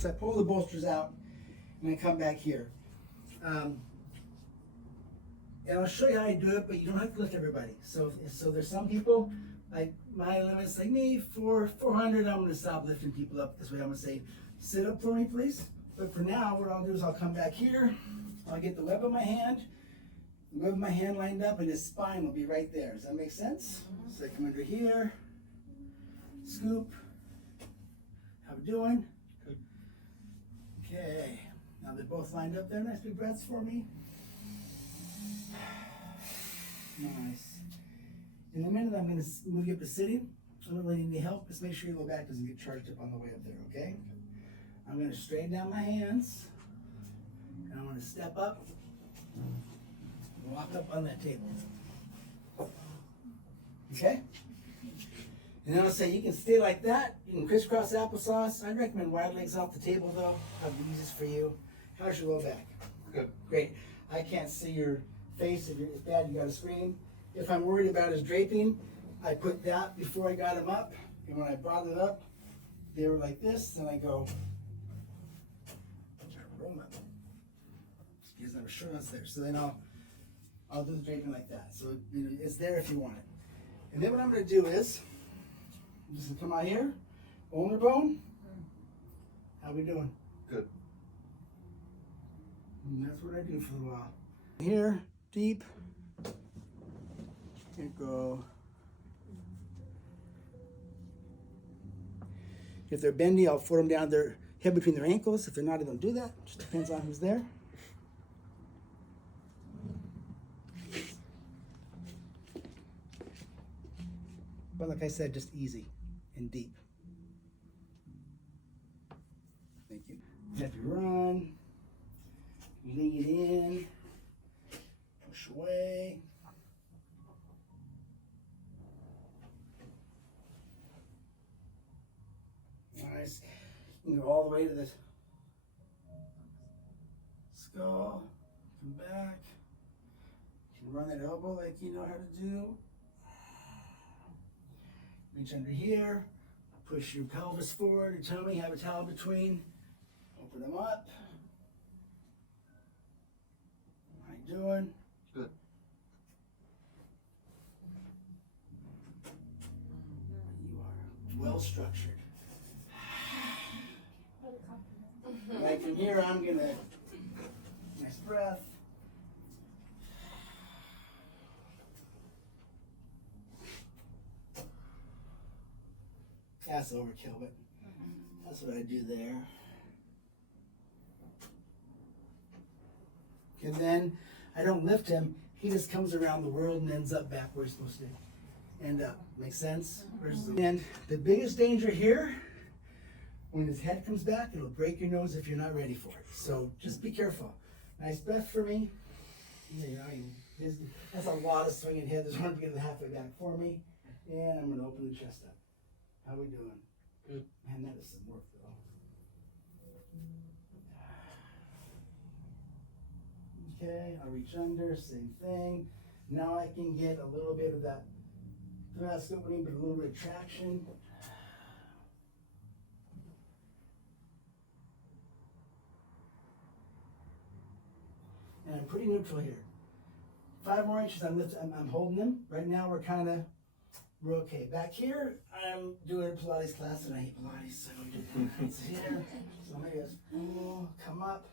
So I pull the bolsters out and I come back here. And I'll show you how I do it, but you don't have to lift everybody. So there's some people, like my limit's like me, 400, I'm gonna stop lifting people up this way. I'm gonna say, sit up for me, please. But for now, what I'll do is I'll come back here, I'll get the web of my hand lined up, and his spine will be right there. Does that make sense? So I come under here, scoop. How we doing? Good. Okay, now they're both lined up there. Nice big breaths for me. Nice. In a minute, I'm going to move you up to sitting. I don't really need any help. Just make sure your low back doesn't get charged up on the way up there, okay? I'm going to straighten down my hands. And I'm going to step up. Walk up on that table. Okay? And then I'll say you can stay like that. You can crisscross applesauce. I recommend wide legs off the table though. That'll be easiest for you. How's your low back? Good. Great. I can't see your face. If it's bad, you gotta scream. If I'm worried about his draping, I put that before I got him up. And when I brought it up, they were like this. Then I go, roll them up. Because I'm sure that's there. So then I'll do the draping like that. So it's there if you want it. And then what I'm gonna do is, I'm just gonna come out here, bone to bone. How we doing? Good. And that's what I do for a while. Here, deep. Here go. If they're bendy, I'll foot them down their head between their ankles. If they're not, I don't do that. Just depends on who's there. But like I said, just easy and deep. Thank you. Have to run, lean it in, push away. Nice. You can go all the way to the skull, come back. You can run that elbow like you know how to do. Reach under here, push your pelvis forward, your tummy, have a towel between, open them up. How you doing? Good. You are well structured. Right from here, I'm gonna, nice breath. That's overkill, but that's what I do there. And then I don't lift him. He just comes around the world and ends up back where he's supposed to end up. Make sense? And the biggest danger here, when his head comes back, it'll break your nose if you're not ready for it. So just be careful. Nice breath for me. That's a lot of swinging head. There's one to get the halfway back for me. And I'm going to open the chest up. How we doing? Good. Man, that is some work though. Okay, I'll reach under, same thing. Now I can get a little bit of that thoracic opening, but a little bit of traction. And I'm pretty neutral here. 5 more inches, I'm holding them. Right now we're okay. Back here, I'm doing a Pilates class and I hate Pilates, so we do that. It's here. So maybe just come up.